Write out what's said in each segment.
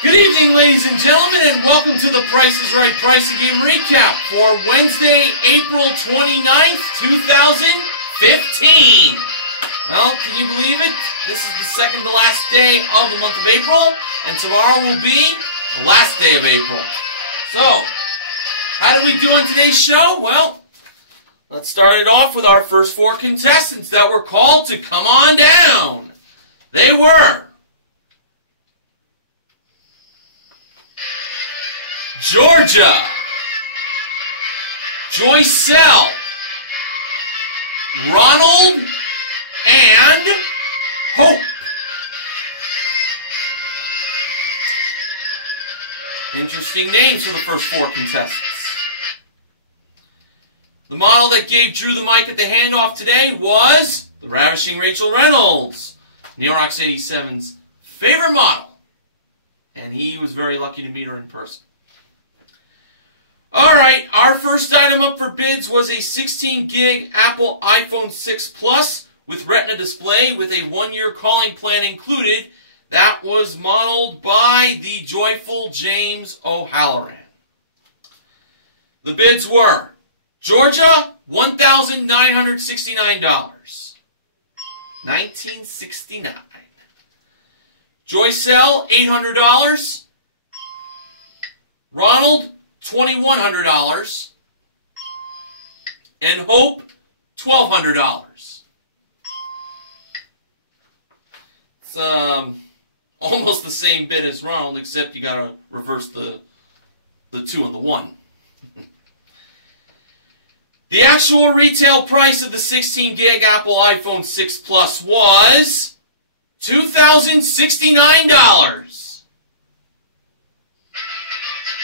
Good evening, ladies and gentlemen, and welcome to the Price is Right Pricing Game Recap for Wednesday, April 29th, 2015. Well, can you believe it? This is the second to last day of the month of April, and tomorrow will be the last day of April. So, how did we do on today's show? Well, let's start it off with our first four contestants that were called to come on down. They were Georgia, Joycelle, Ronald, and Hope. Interesting names for the first four contestants. The model that gave Drew the mic at the handoff today was the ravishing Rachel Reynolds, Neorox 87's favorite model, and he was very lucky to meet her in person. Alright, our first item up for bids was a 16 gig Apple iPhone 6 Plus with Retina display with a 1-year calling plan included. That was modeled by the joyful James O'Halloran. The bids were Georgia, $1,969. 1969. Joycelle, $800. Ronald, $2,100, and Hope, $1,200. It's almost the same bid as Ronald, except you gotta reverse the 2 and the 1. The actual retail price of the 16 gig Apple iPhone 6 Plus was $2,069.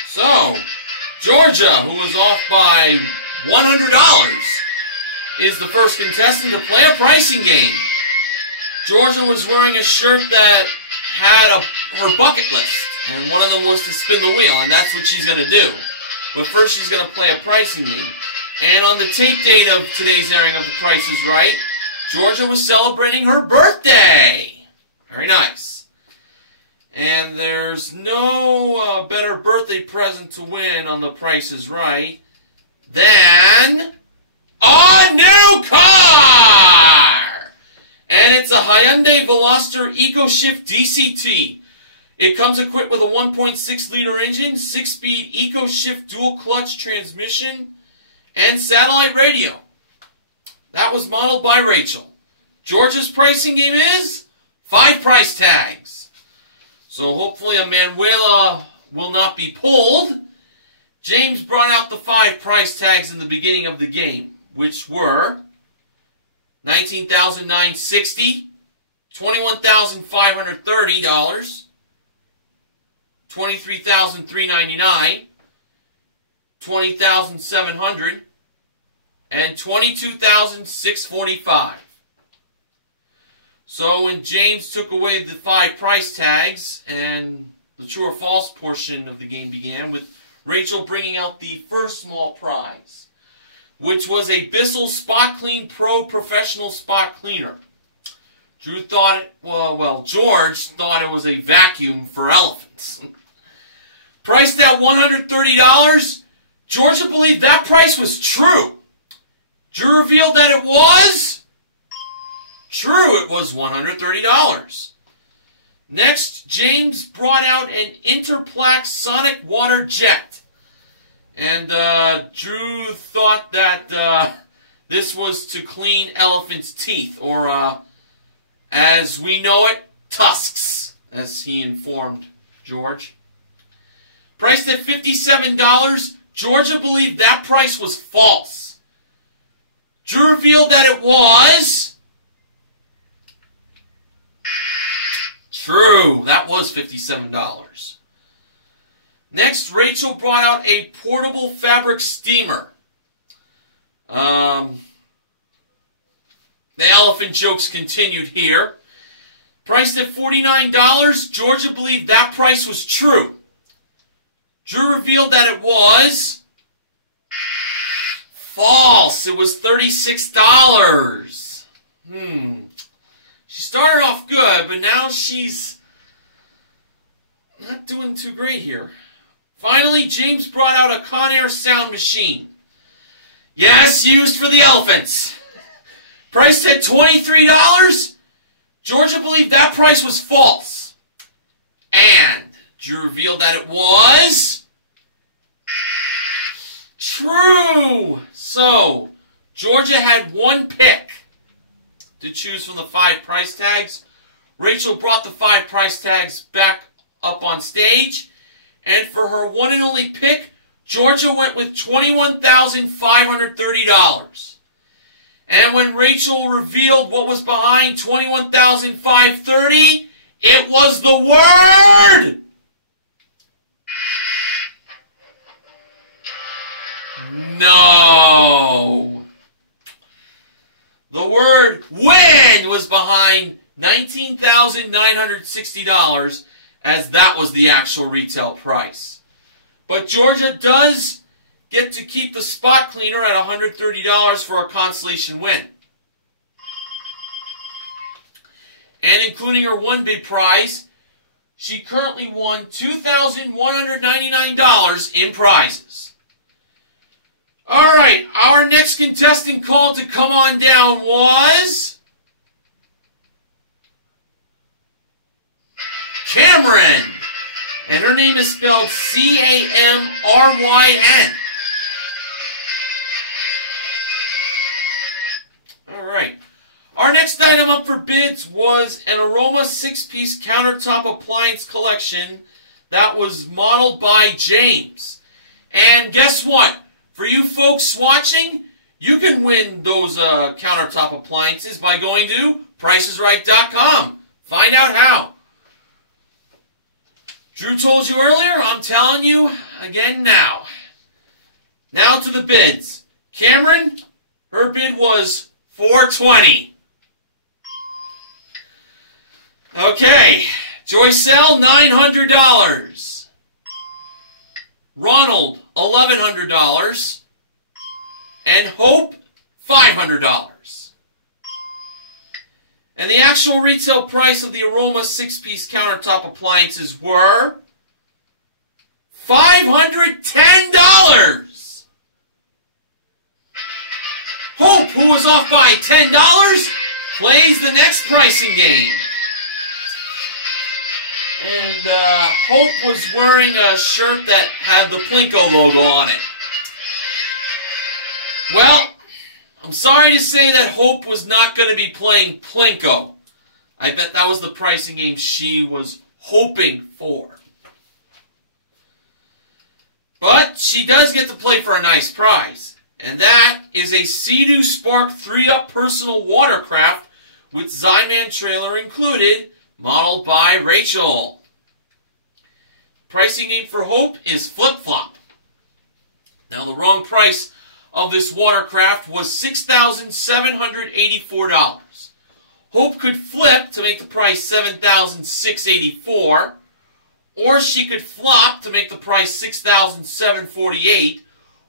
So, Georgia, who was off by $100, is the first contestant to play a pricing game. Georgia was wearing a shirt that had her bucket list, and one of them was to spin the wheel, and that's what she's going to do. But first she's going to play a pricing game. And on the tape date of today's airing of The Price is Right, Georgia was celebrating her birthday. Very nice. And there's no better birthday present to win on The Price is Right than a new car! And it's a Hyundai Veloster EcoShift DCT. It comes equipped with a 1.6-liter engine, 6-speed EcoShift dual-clutch transmission, and satellite radio. That was modeled by Rachel. Georgia's pricing game is 5 price tags. So hopefully a Manuela will not be pulled. James brought out the 5 price tags in the beginning of the game, which were $19,960, $21,530, $23,399, $20,700, and $22,645. So when James took away the 5 price tags and the true or false portion of the game began with Rachel bringing out the first small prize, which was a Bissell Spot Clean Pro Professional Spot Cleaner. Drew thought it, George thought it was a vacuum for elephants. Priced at $130, Georgia believed that price was true. Drew revealed that it was true. It was $130. Next, James brought out an Interplaque Sonic Water Jet. And Drew thought that this was to clean elephants' teeth, or as we know it, tusks, as he informed George. Priced at $57, Georgia believed that price was false. Drew revealed that it was true. That was $57. Next, Rachel brought out a portable fabric steamer. The elephant jokes continued here. Priced at $49, Georgia believed that price was true. Drew revealed that it was false. It was $36. She started off good, but now she's not doing too great here. Finally, James brought out a Conair sound machine. Yes, used for the elephants. Priced at $23. Georgia believed that price was false. And Drew revealed that it was true. So, Georgia had one pick to choose from the 5 price tags. Rachel brought the 5 price tags back up on stage. And for her one and only pick, Georgia went with $21,530. And when Rachel revealed what was behind $21,530, it was the word no. The word when was behind $19,960, as that was the actual retail price. But Georgia does get to keep the spot cleaner at $130 for a consolation win. And including her one big prize, she currently won $2,199 in prizes. Alright, our next contestant called to come on down was Cameron. And her name is spelled C-A-M-R-Y-N. Alright. Our next item up for bids was an Aroma 6-piece countertop appliance collection that was modeled by James. And guess what? For you folks watching, you can win those countertop appliances by going to PricesRight.com. Find out how. Drew told you earlier, I'm telling you again now. Now to the bids. Cameron, her bid was $420. Okay, Joycelle, $900. Ronald, $1,100. And Hope, $500. And the actual retail price of the Aroma 6-piece countertop appliances were $510. Hope, who was off by $10, plays the next pricing game. And Hope was wearing a shirt that had the Plinko logo on it. Well, I'm sorry to say that Hope was not going to be playing Plinko. I bet that was the pricing game she was hoping for. But she does get to play for a nice prize. And that is a Sea-Doo Spark 3-up personal watercraft with Zyman trailer included, modeled by Rachel. Pricing game for Hope is Flip Flop. Now the wrong price of this watercraft was $6,784. Hope could flip to make the price $7,684, or she could flop to make the price $6,748,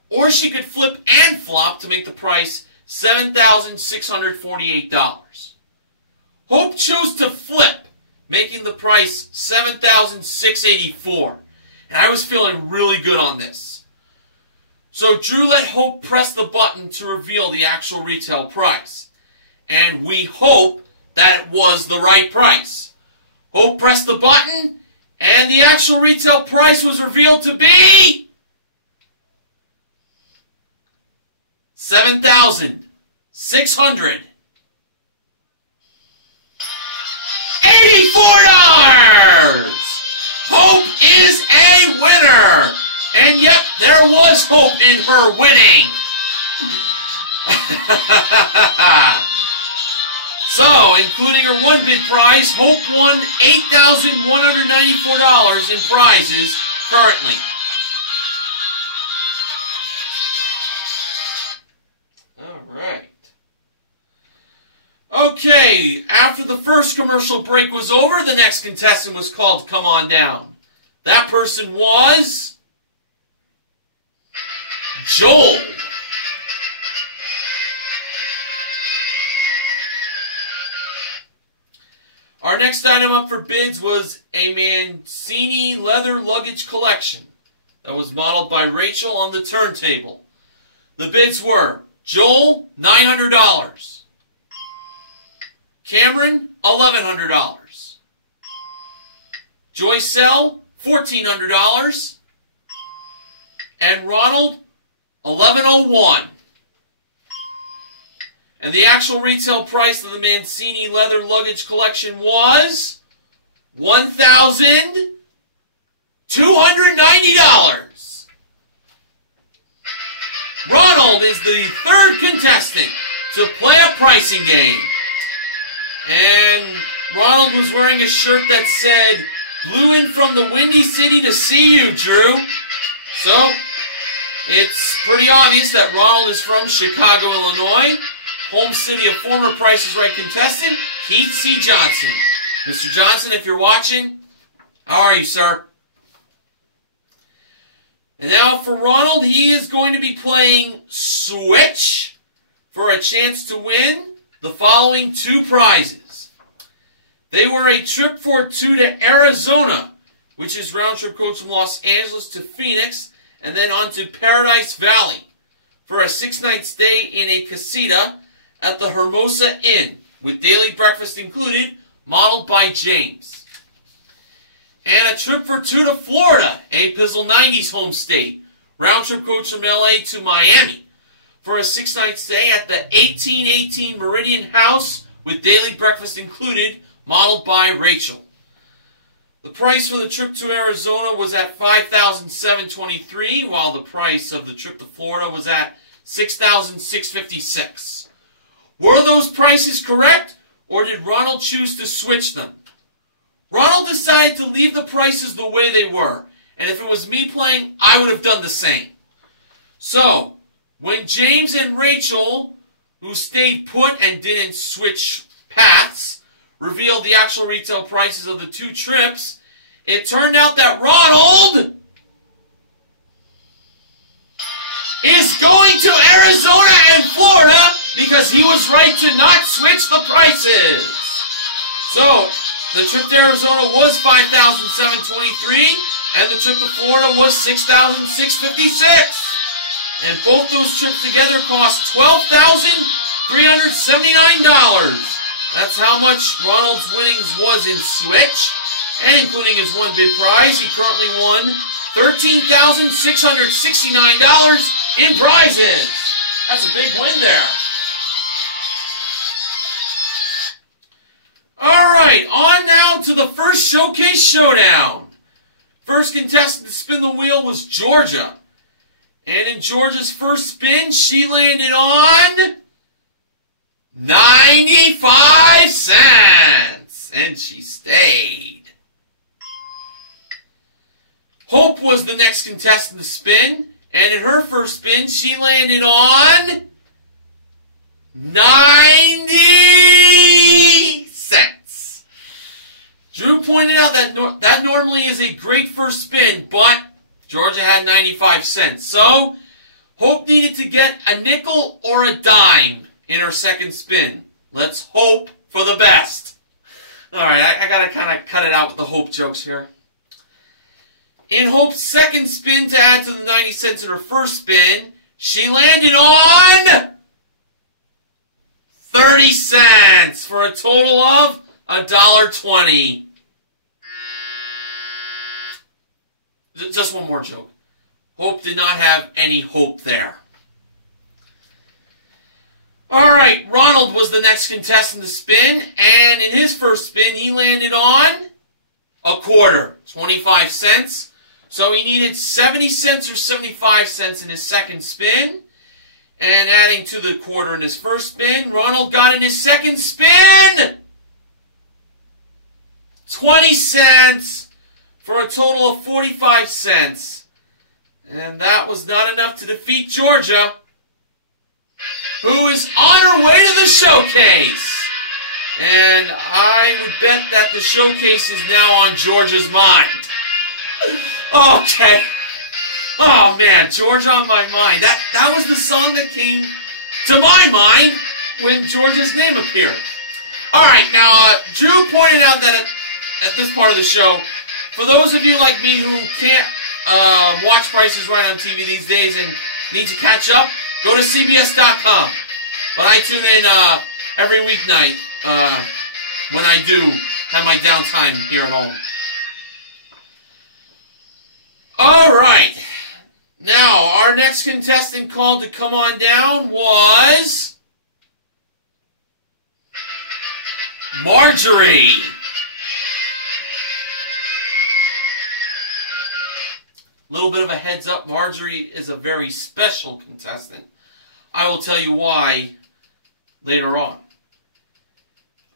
or she could flip and flop to make the price $7,648. Hope chose to flip, making the price $7,684, and I was feeling really good on this. So Drew let Hope press the button to reveal the actual retail price. And we hope that it was the right price. Hope pressed the button, and the actual retail price was revealed to be $7,684. Hope is a winner. And yep, there was hope in her winning. So, including her one bid prize, Hope won $8,194 in prizes currently. Alright. Okay, after the first commercial break was over, the next contestant was called to come on down. That person was Joel. Our next item up for bids was a Mancini leather luggage collection that was modeled by Rachel on the turntable. The bids were Joel, $900. Cameron, $1,100. Joycel, $1,400. And Ronald, $1,101. And the actual retail price of the Mancini leather luggage collection was $1,290. Ronald is the third contestant to play a pricing game. And Ronald was wearing a shirt that said, "Blew in from the Windy City to see you, Drew." So, it's pretty obvious that Ronald is from Chicago, Illinois, home city of former Price is Right contestant Keith C. Johnson. Mr. Johnson, if you're watching, how are you, sir? And now for Ronald, he is going to be playing Switch for a chance to win the following two prizes. They were a trip for two to Arizona, which is round-trip coach from Los Angeles to Phoenix, and then on to Paradise Valley for a 6-night stay in a casita at the Hermosa Inn, with daily breakfast included, modeled by James. And a trip for two to Florida, a Pizzle 90s home state, round-trip coach from LA to Miami, for a 6-night stay at the 1818 Meridian House, with daily breakfast included, modeled by Rachel. The price for the trip to Arizona was at $5,723, while the price of the trip to Florida was at $6,656. Were those prices correct, or did Ronald choose to switch them? Ronald decided to leave the prices the way they were, and if it was me playing, I would have done the same. So, when James and Rachel, who stayed put and didn't switch paths, revealed the actual retail prices of the two trips, it turned out that Ronald is going to Arizona and Florida because he was right to not switch the prices. So, the trip to Arizona was $5,723, and the trip to Florida was $6,656. And both those trips together cost $12,379. That's how much Ronald's winnings was in Switch, and including his one bid prize, he currently won $13,669 in prizes. That's a big win there. Alright, on now to the first Showcase Showdown. First contestant to spin the wheel was Georgia. And in Georgia's first spin, she landed on 95 cents. And she stayed. Hope was the next contestant to spin. And in her first spin, she landed on 90 cents. Drew pointed out that that normally is a great first spin, but Georgia had 95 cents. So, Hope needed to get a nickel or a dime in her second spin. Let's hope for the best. Alright, I gotta kind of cut it out with the Hope jokes here. In Hope's second spin to add to the 90 cents in her first spin, she landed on 30 cents for a total of $1.20. Just one more joke. Hope did not have any hope there. Alright, Ronald was the next contestant to spin, and in his first spin, he landed on a quarter, 25 cents. So he needed 70 cents or 75 cents in his second spin. And adding to the quarter in his first spin, Ronald got in his second spin 20 cents for a total of 45 cents. And that was not enough to defeat Georgia, who is on her way to the showcase. And I would bet that the showcase is now on Georgia's mind. Okay. Oh man, Georgia on my mind. That was the song that came to my mind when Georgia's name appeared. Alright, now, Drew pointed out that at this part of the show, for those of you like me who can't watch Price is Right on TV these days and need to catch up, go to CBS.com. But I tune in every weeknight when I do have my downtime here at home. Alright. Now, our next contestant called to come on down was Marjorie. Little bit of a heads up, Marjorie is a very special contestant. I will tell you why later on.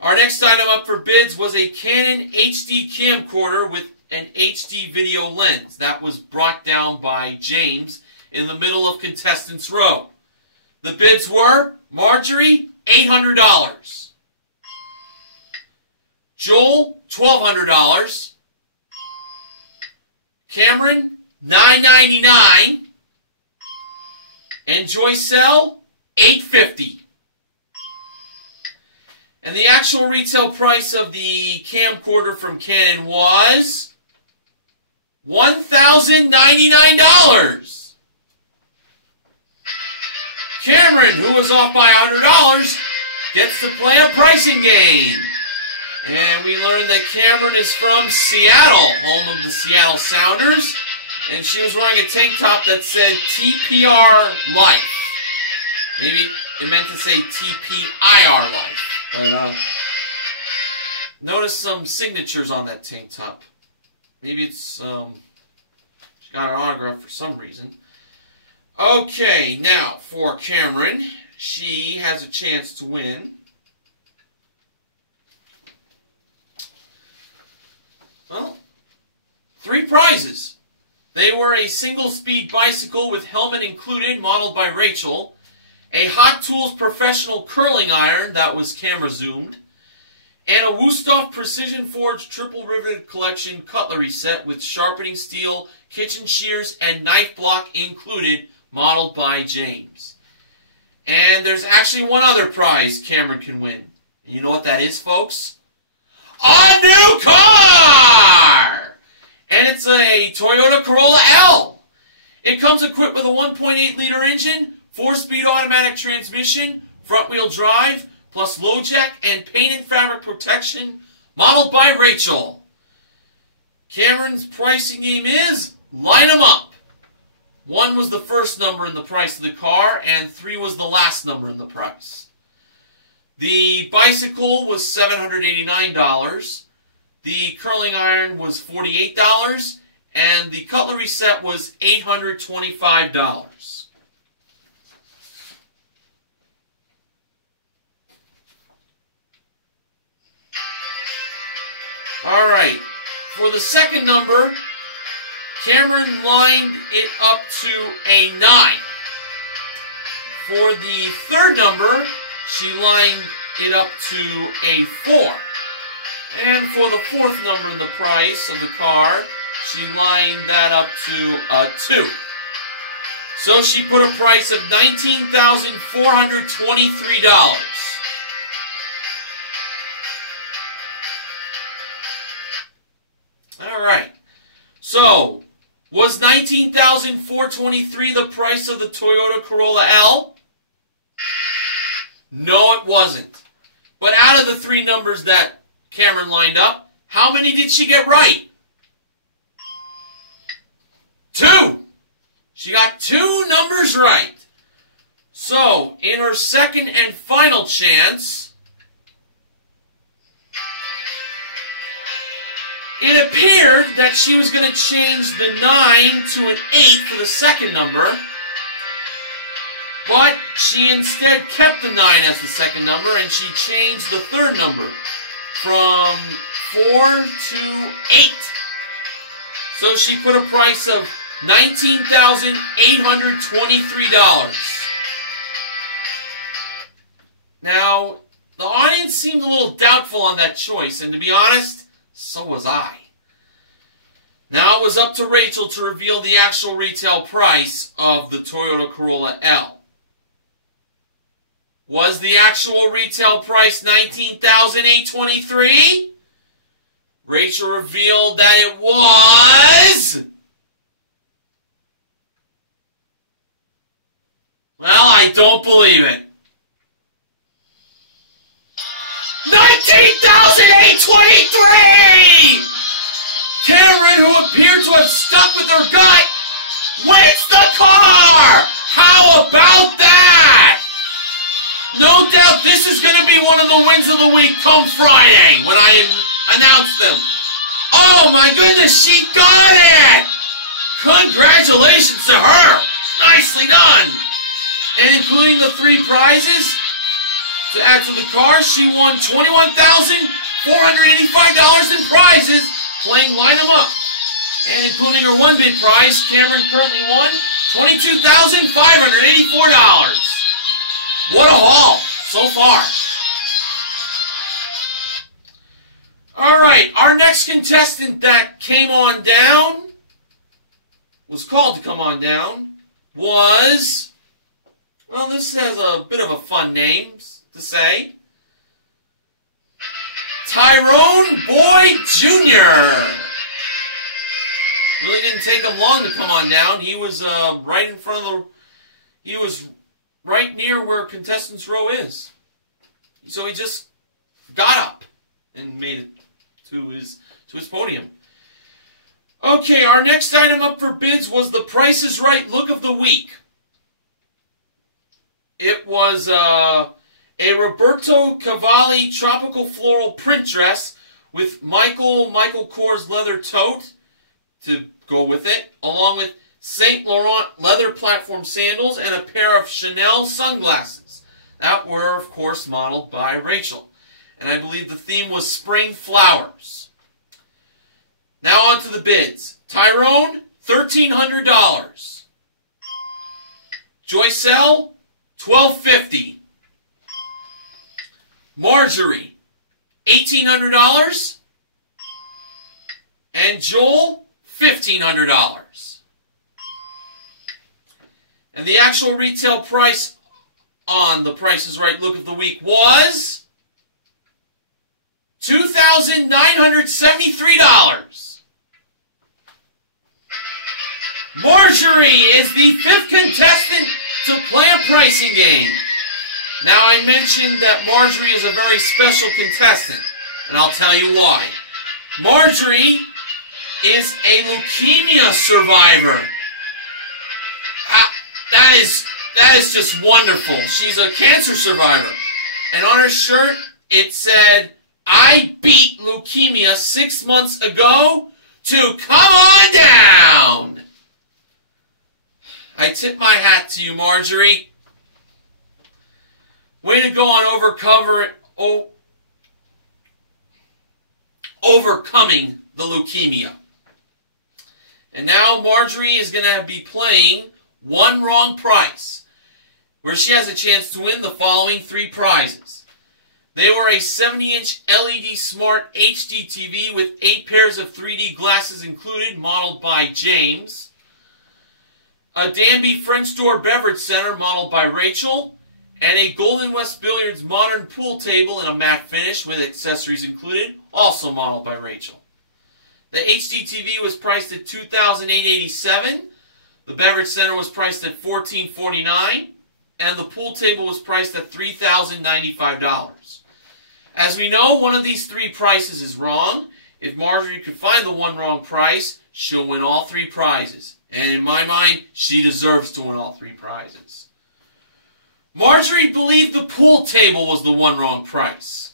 Our next item up for bids was a Canon HD camcorder with an HD video lens. That was brought down by James in the middle of contestants row. The bids were Marjorie, $800. Joel, $1,200. Cameron, $999. And Joycelle, $850. And the actual retail price of the camcorder from Canon was $1,099. Cameron, who was off by $100, gets to play a pricing game. And we learned that Cameron is from Seattle, home of the Seattle Sounders. And she was wearing a tank top that said TPR Life. Maybe it meant to say TPIR Life. But, notice some signatures on that tank top. Maybe it's, she got an autograph for some reason. Okay, now, for Cameron, she has a chance to win. Well, 3 prizes. They were a single-speed bicycle with helmet included, modeled by Rachel, a Hot Tools professional curling iron that was camera zoomed, and a Wusthof Precision Forged Triple Riveted Collection cutlery set with sharpening steel, kitchen shears, and knife block included, modeled by James. And there's actually one other prize Cameron can win. And you know what that is, folks? A new car! And it's a Toyota Corolla L. It comes equipped with a 1.8-liter engine, 4-speed automatic transmission, front-wheel drive, plus low jack and paint and fabric protection, modeled by Rachel. Cameron's pricing game is line them up. 1 was the first number in the price of the car, and 3 was the last number in the price. The bicycle was $789. The curling iron was $48, and the cutlery set was $825. Alright, for the second number, Cameron lined it up to a 9. For the third number, she lined it up to a 4. And for the fourth number in the price of the car, she lined that up to a 2. So she put a price of $19,423. Alright, so was $19,423 the price of the Toyota Corolla L? No, it wasn't. But out of the 3 numbers that Cameron lined up, how many did she get right? 2. She got 2 numbers right. So, in her second and final chance, it appeared that she was going to change the 9 to an 8 for the second number, but she instead kept the 9 as the second number, and she changed the third number from 4 to 8. So she put a price of $19,823. Now, the audience seemed a little doubtful on that choice, and to be honest, so was I. Now it was up to Rachel to reveal the actual retail price of the Toyota Corolla L. Was the actual retail price $19,823? Rachel revealed that it was... Well, I don't believe it. $19,823! Cameron, who appeared to have stuck with her gut, wins the car! How about that? No doubt this is going to be one of the wins of the week come Friday when I announce them. Oh my goodness, she got it! Congratulations to her! Nicely done! And including the 3 prizes to add to the car, she won $21,485 in prizes playing Line 'em Up. And including her 1 bid prize, Cameron currently won $22,584. What a haul so far. Alright, our next contestant that came on down, was called to come on down, was, well, this has a bit of a fun name to say, Tyrone Boyd Jr. Really didn't take him long to come on down. He was right in front of the, he was right near where contestants row is. So he just got up and made it to his podium. Okay, our next item up for bids was the Price is Right Look of the Week. It was a Roberto Cavalli tropical floral print dress with Michael Kors leather tote to go with it, along with Saint Laurent leather platform sandals and a pair of Chanel sunglasses. That were, of course, modeled by Rachel. And I believe the theme was spring flowers. Now on to the bids. Tyrone, $1,300. Joycelle, $1,250. Marjorie, $1,800. And Joel, $1,500. And the actual retail price on the Price is Right Look of the Week was $2,973. Marjorie is the 5th contestant to play a pricing game. Now, I mentioned that Marjorie is a very special contestant, and I'll tell you why. Marjorie is a leukemia survivor. That is just wonderful. She's a cancer survivor. And on her shirt, it said, I beat leukemia 6 months ago to come on down. I tip my hat to you, Marjorie. Way to go on overcoming the leukemia. And now Marjorie is going to be playing One Wrong Price, where she has a chance to win the following 3 prizes. They were a 70-inch LED Smart HD TV with 8 pairs of 3D glasses included, modeled by James. A Danby French Door Beverage Center, modeled by Rachel. And a Golden West Billiards modern pool table in a matte finish with accessories included, also modeled by Rachel. The HD TV was priced at $2,887. The Beverage Center was priced at $1,449. And the pool table was priced at $3,095. As we know, one of these 3 prices is wrong. If Marjorie could find the one wrong price, she'll win all 3 prizes. And in my mind, she deserves to win all 3 prizes. Marjorie believed the pool table was the one wrong price.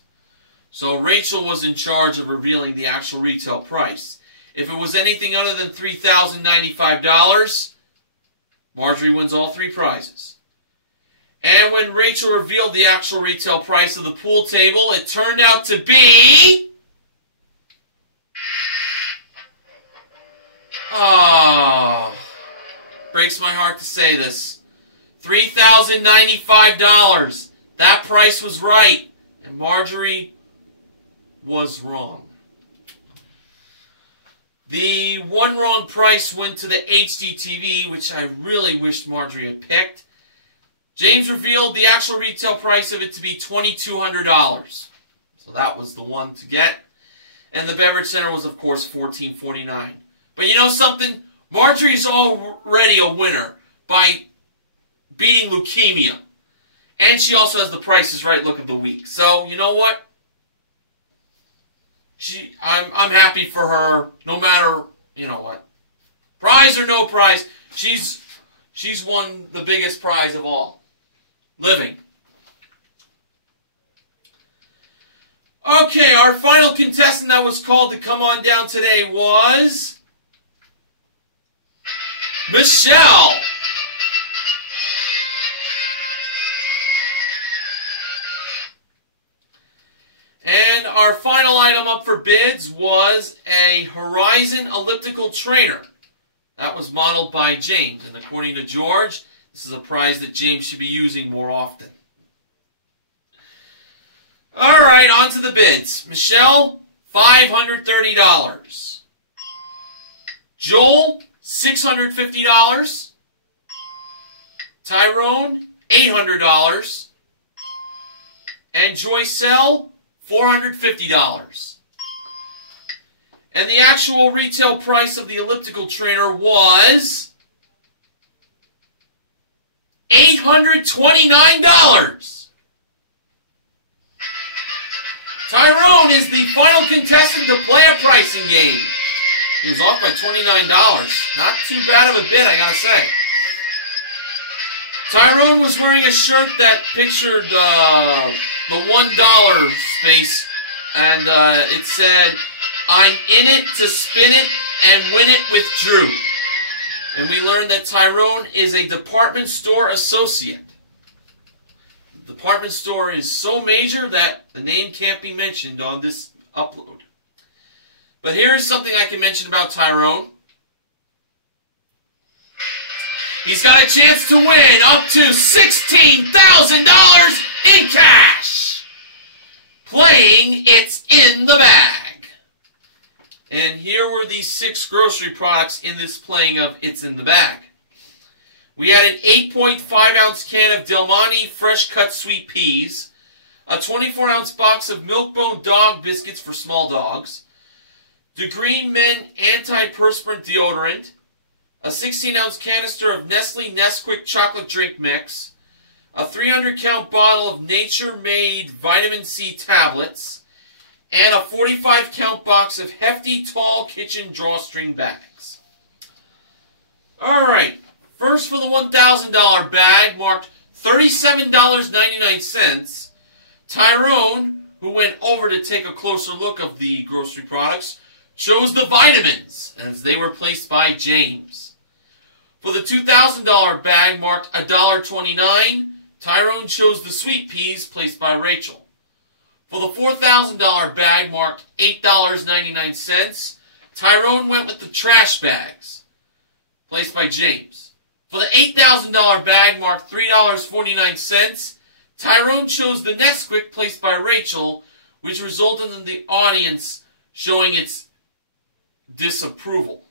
So Rachel was in charge of revealing the actual retail price. If it was anything other than $3,095, Marjorie wins all 3 prizes. And when Rachel revealed the actual retail price of the pool table, it turned out to be... breaks my heart to say this. $3,095. That price was right. And Marjorie was wrong. The one wrong price went to the HD TV, which I really wished Marjorie had picked. James revealed the actual retail price of it to be $2,200. So that was the one to get. And the beverage center was, of course, $14.49. But you know something? Marjorie's already a winner by beating leukemia. And she also has the Price is Right look of the week. So, you know what? I'm happy for her, no matter, you know what. Prize or no prize, she's won the biggest prize of all. Living. Okay, our final contestant that was called to come on down today was Michelle. And our final item up for bids was a Horizon elliptical trainer. That was modeled by James. And according to George, this is a prize that James should be using more often. All right, on to the bids. Michelle, $530. Joel, $650. Tyrone, $800. And Joycelle, $450. And the actual retail price of the elliptical trainer was $829. Tyrone is the final contestant to play a pricing game. He was off by $29. Not too bad of a bid, I gotta say. Tyrone was wearing a shirt that pictured the $1 space, and it said, "I'm in it to spin it and win it with Drew." And we learned that Tyrone is a department store associate. The department store is so major that the name can't be mentioned on this upload. But here's something I can mention about Tyrone. He's got a chance to win up to $16,000 in cash. Playing It's in the Bag. And here were these 6 grocery products in this playing of It's in the Bag. We had an 8.5-ounce can of Del Monte fresh cut sweet peas, a 24-ounce box of Milk-Bone dog biscuits for small dogs, the Green Men antiperspirant deodorant, a 16-ounce canister of Nestle Nesquik chocolate drink mix, a 300-count bottle of Nature-Made vitamin C tablets, and a 45-count box of hefty, tall kitchen drawstring bags. All right, first for the $1,000 bag, marked $37.99. Tyrone, who went over to take a closer look of the grocery products, chose the vitamins, as they were placed by James. For the $2,000 bag, marked $1.29, Tyrone chose the sweet peas, placed by Rachel. For the $4,000 bag, marked $8.99, Tyrone went with the trash bags, placed by James. For the $8,000 bag, marked $3.49, Tyrone chose the Nesquik, placed by Rachel, which resulted in the audience showing its disapproval.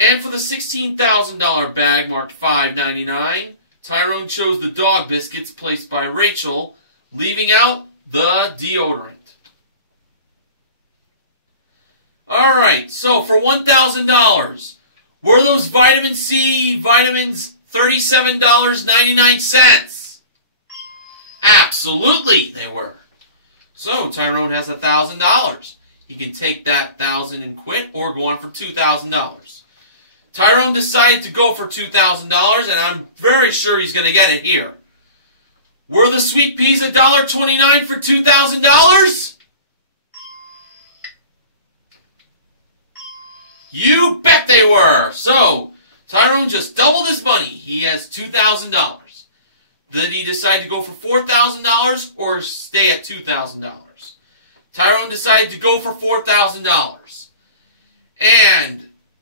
And for the $16,000 bag, marked $5.99, Tyrone chose the dog biscuits, placed by Rachel, leaving out the deodorant. Alright, so for $1,000, were those vitamin C vitamins $37.99? Absolutely they were. So Tyrone has $1,000. He can take that $1,000 and quit, or go on for $2,000. Tyrone decided to go for $2,000, and I'm very sure he's going to get it here. Were the sweet peas $1.29 for $2,000? You bet they were. So, Tyrone just doubled his money. He has $2,000. Did he decide to go for $4,000 or stay at $2,000? Tyrone decided to go for $4,000. And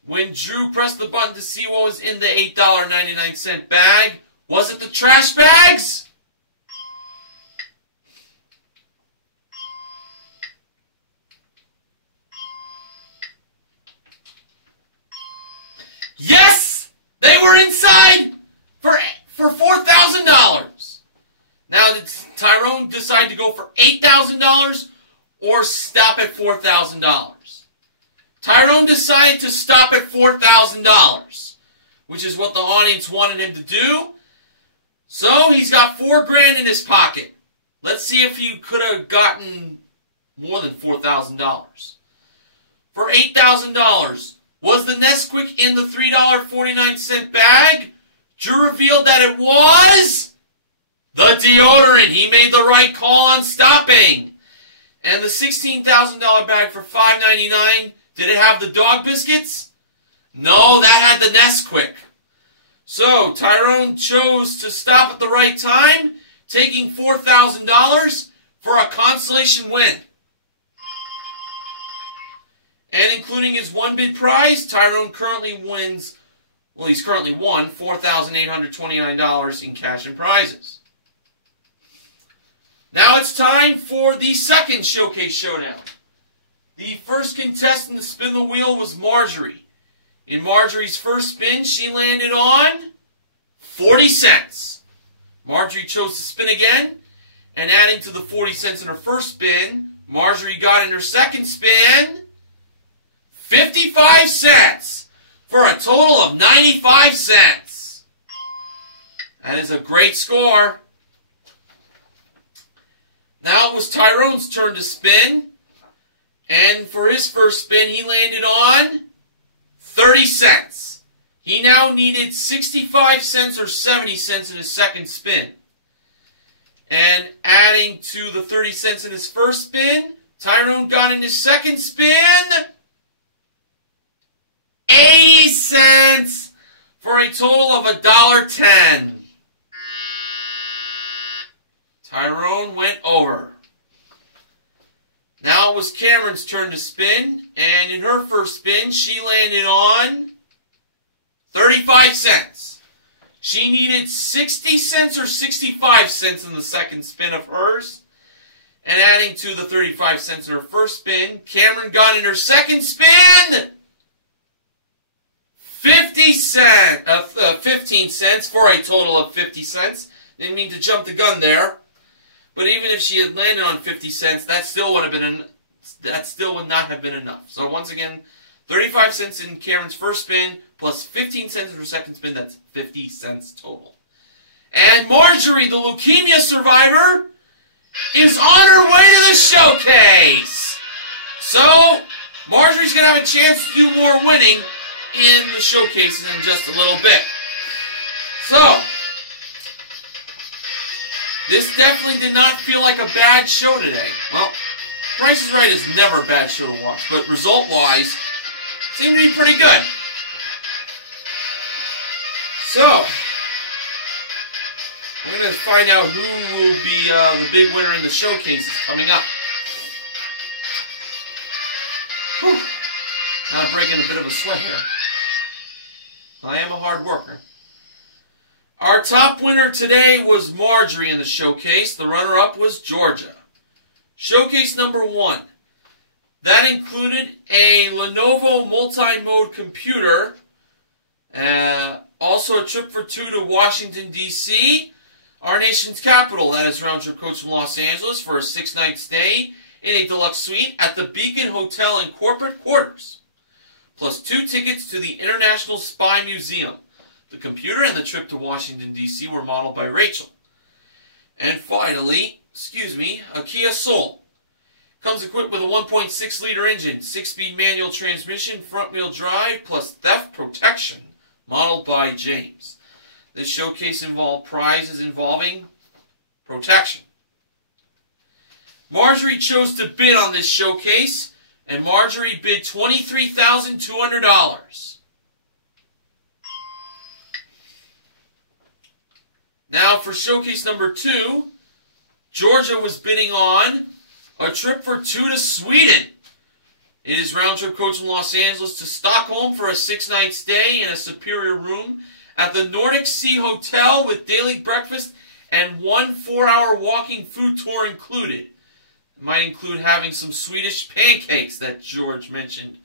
when Drew pressed the button to see what was in the $8.99 bag, was it the trash bags? Yes! They were inside for $4,000. or stop at $4,000. Tyrone decided to stop at $4,000, which is what the audience wanted him to do. So he's got $4,000 in his pocket. Let's see if he could have gotten more than $4,000. For $8,000, was the Nesquik in the $3.49 bag? Drew revealed that it was the deodorant. He made the right call on stopping. And the $16,000 bag for $5.99, did it have the dog biscuits? No, that had the Nesquik. So, Tyrone chose to stop at the right time, taking $4,000 for a consolation win. And including his one bid prize, Tyrone currently wins, well, he's currently won $4,829 in cash and prizes. Now it's time for the second showcase showdown. The first contestant to spin the wheel was Marjorie. In Marjorie's first spin, she landed on 40 cents. Marjorie chose to spin again, and adding to the 40 cents in her first spin, Marjorie got in her second spin 55 cents for a total of 95 cents. That is a great score. Now it was Tyrone's turn to spin, and for his first spin, he landed on 30 cents. He now needed 65 cents or 70 cents in his second spin. And adding to the 30 cents in his first spin, Tyrone got in his second spin 80 cents for a total of $1.10. Tyrone went over. Now it was Cameron's turn to spin, and in her first spin, she landed on 35 cents. She needed 60 cents or 65 cents in the second spin of hers. And adding to the 35 cents in her first spin, Cameron got in her second spin 15 cents for a total of 50 cents. Didn't mean to jump the gun there. But even if she had landed on 50 cents, that still would not have been enough. So once again, 35 cents in Cameron's first spin, plus 15 cents in her second spin, that's 50 cents total. And Marjorie, the leukemia survivor, is on her way to the showcase. So, Marjorie's going to have a chance to do more winning in the showcases in just a little bit. So, this definitely did not feel like a bad show today. Well, Price is Right is never a bad show to watch, but result-wise, seemed to be pretty good. So, we're going to find out who will be the big winner in the showcases coming up. Whew. Now I'm breaking a bit of a sweat here. I am a hard worker. Our top winner today was Marjorie in the showcase. The runner-up was Georgia. Showcase number 1. That included a Lenovo multi-mode computer, also a trip for 2 to Washington, D.C., our nation's capital, that is round-trip coach from Los Angeles, for a 6-night stay in a deluxe suite at the Beacon Hotel and corporate quarters, plus 2 tickets to the International Spy Museum. The computer and the trip to Washington, D.C. were modeled by Rachel. And finally, a Kia Soul. Comes equipped with a 1.6-liter engine, 6-speed manual transmission, front-wheel drive, plus theft protection, modeled by James. This showcase involved prizes involving protection. Marjorie chose to bid on this showcase, and Marjorie bid $23,200. Now for showcase number 2, Georgia was bidding on a trip for 2 to Sweden. It is round-trip coach from Los Angeles to Stockholm for a 6-night stay in a superior room at the Nordic Sea Hotel with daily breakfast and 1 4-hour walking food tour included. It might include having some Swedish pancakes that George mentioned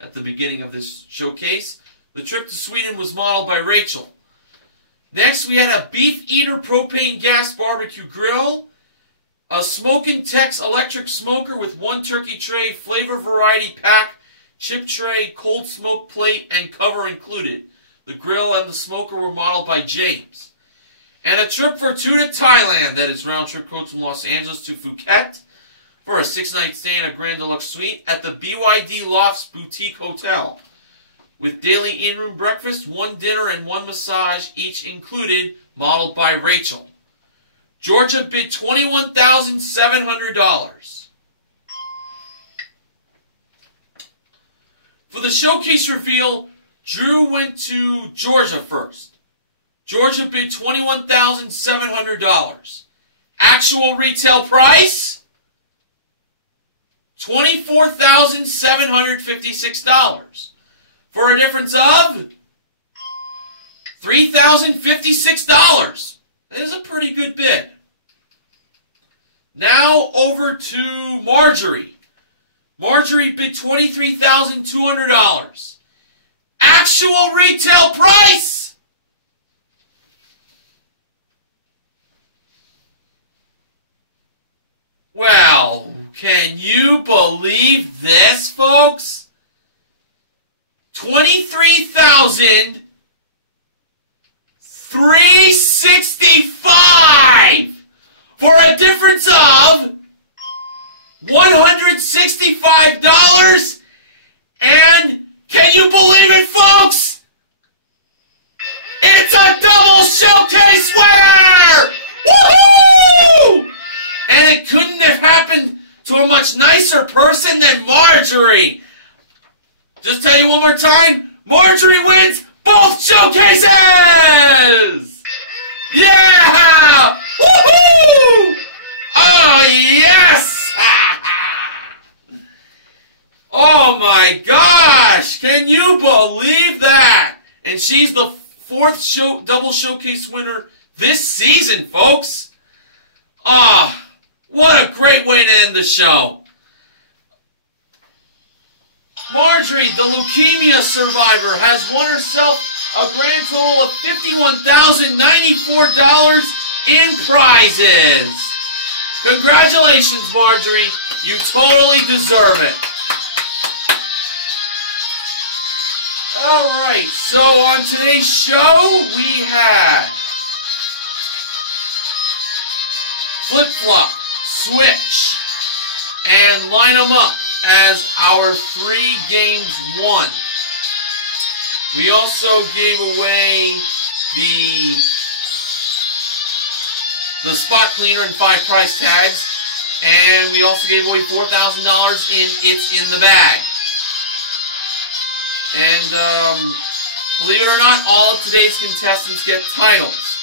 at the beginning of this showcase. The trip to Sweden was modeled by Rachel. Next, we had a Beef Eater propane gas barbecue grill, A Smokin' Tex electric smoker with 1 turkey tray, flavor variety pack, chip tray, cold smoke plate, and cover included. The grill and the smoker were modeled by James. And a trip for 2 to Thailand. That is round trip coach from Los Angeles to Phuket for a 6-night stay in a Grand Deluxe suite at the BYD Lofts Boutique Hotel. With daily in-room breakfast, 1 dinner, and 1 massage, each included, modeled by Rachel. Georgia bid $21,700. For the showcase reveal, Drew went to Georgia first. Georgia bid $21,700. Actual retail price? $24,756. For a difference of $3,056. That is a pretty good bid. Now over to Marjorie. Marjorie bid $23,200. Actual retail price? Well, can you believe this, folks? $23,365 for a difference of $165. And can you believe it, folks? It's a double showcase winner! Woohoo! And it couldn't have happened to a much nicer person than Marjorie. Just tell you one more time, Marjorie wins both showcases! Yeah! Woohoo! Oh, yes! Oh, my gosh! Can you believe that? And she's the 4th double showcase winner this season, folks. Ah, what a great way to end the show. Marjorie, the leukemia survivor, has won herself a grand total of $51,094 in prizes. Congratulations, Marjorie. You totally deserve it. Alright, so on today's show, we had flip-flop, switch, and line them up as our 3 games won. We also gave away the spot cleaner and 5 price tags, and we also gave away $4,000 in It's in the Bag. And believe it or not, all of today's contestants get titles.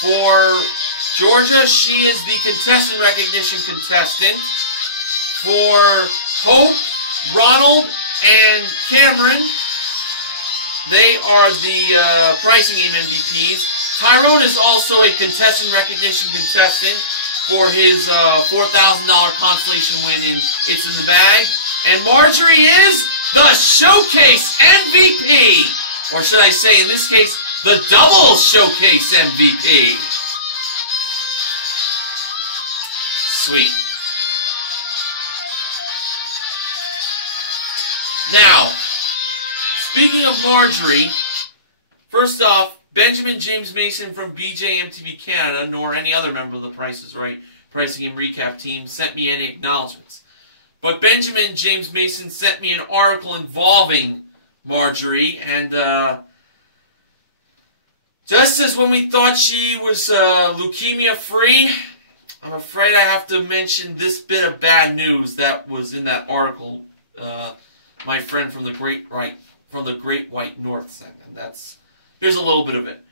For Georgia, she is the contestant recognition contestant. For Hope, Ronald, and Cameron, they are the pricing game MVPs. Tyrone is also a contestant recognition contestant for his $4,000 consolation win in It's in the Bag. And Marjorie is the Showcase MVP. Or should I say, in this case, the Double Showcase MVP. Sweet. Now, speaking of Marjorie, first off, Benjamin James Mason from BJMTV Canada, nor any other member of the Price is Right Pricing and Recap team, sent me any acknowledgments. But Benjamin James Mason sent me an article involving Marjorie, and just as when we thought she was leukemia-free, I'm afraid I have to mention this bit of bad news that was in that article. My friend from the Great White North sent, and here's a little bit of it.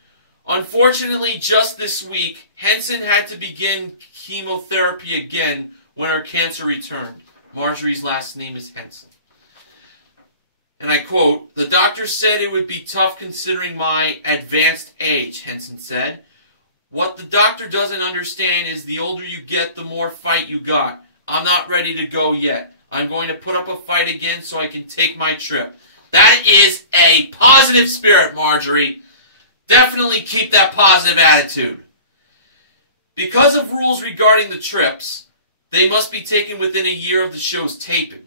Unfortunately, just this week, Henson had to begin chemotherapy again when her cancer returned. Marjorie's last name is Henson. And I quote, "The doctor said it would be tough considering my advanced age," Henson said. "What the doctor doesn't understand is the older you get, the more fight you got. I'm not ready to go yet. I'm going to put up a fight again so I can take my trip." That is a positive spirit, Marjorie. Definitely keep that positive attitude. Because of rules regarding the trips, they must be taken within a year of the show's taping.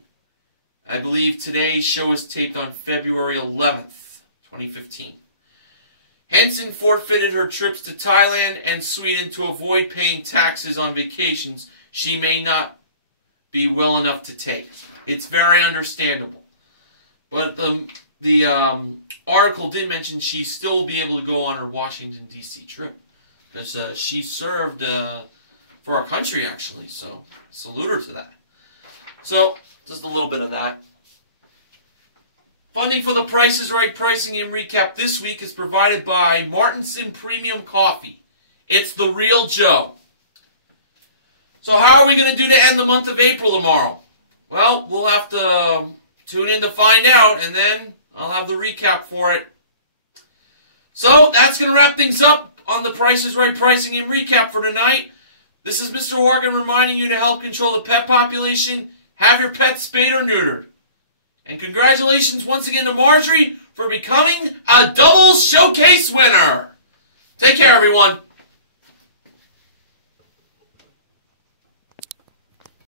I believe today's show is taped on February 11th, 2015. Henson forfeited her trips to Thailand and Sweden to avoid paying taxes on vacations she may not be well enough to take. It's very understandable. But the article did mention she still will be able to go on her Washington, D.C. trip. Because she served for our country, actually. So, salute her to that. So, just a little bit of that. Funding for the Price is Right pricing and recap this week is provided by Martinson Premium Coffee. It's the real Joe. So how are we going to do to end the month of April tomorrow? Well, we'll have to tune in to find out, and then I'll have the recap for it. So that's going to wrap things up on the Price is Right pricing and recap for tonight. This is Mr. Horgan reminding you to help control the pet population. Have your pet spayed or neutered. And congratulations once again to Marjorie for becoming a doubles showcase winner. Take care, everyone.